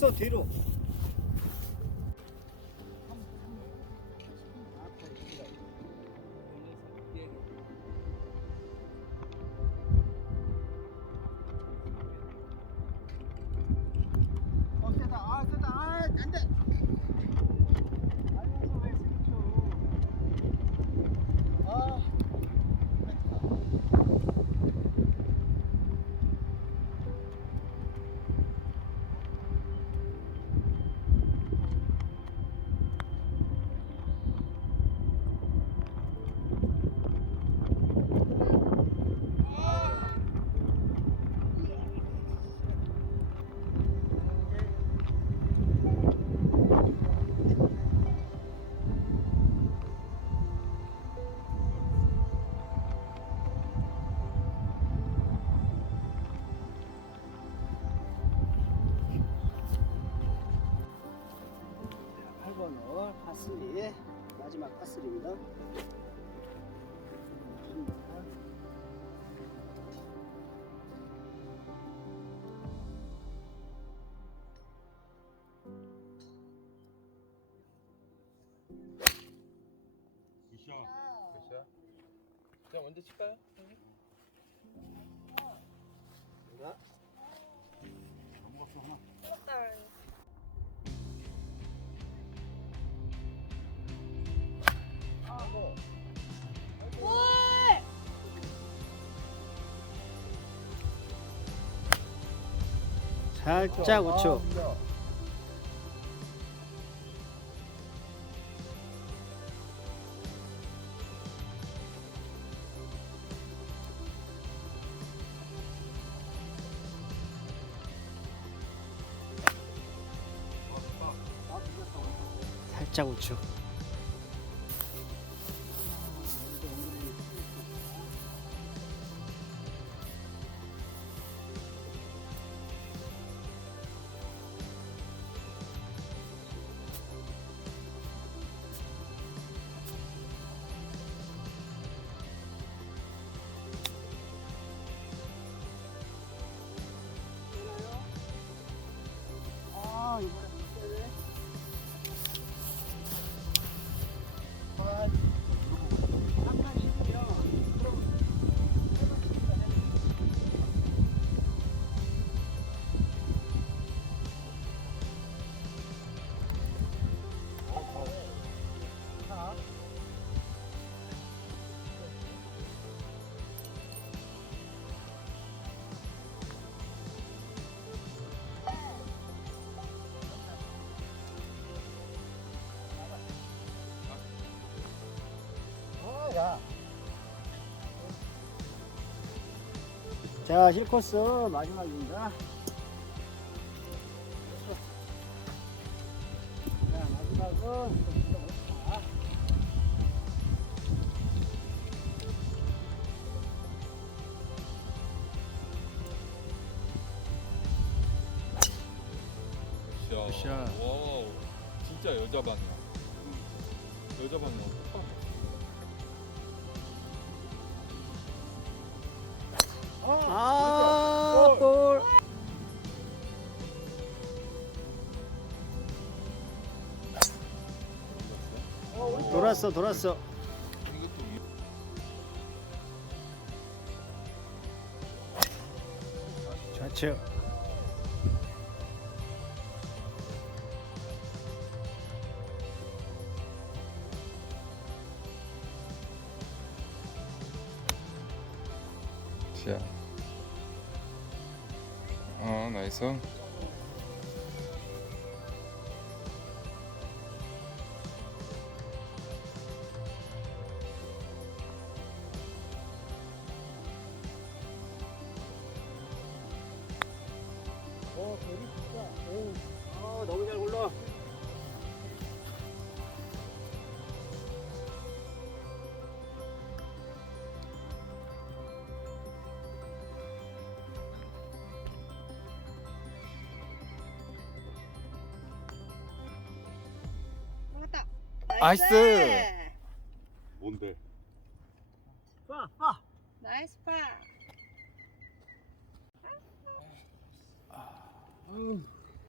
됐어 뒤로. 마지막 파스리입니다. 굿샷. 자 먼저 칠까요? 형님? 자, 살짝 우측. 살짝 우측. 자, 힐코스 마지막입니다. 자, 마지막은. 굿샷. 와우. 진짜 여자 방이야. 여자 방이야. 돌았어, 돌았어. 좌측. 굿샷. 어, 나이스. 나이스. 뭔데? 빠, 빠. 나이스 파. 음,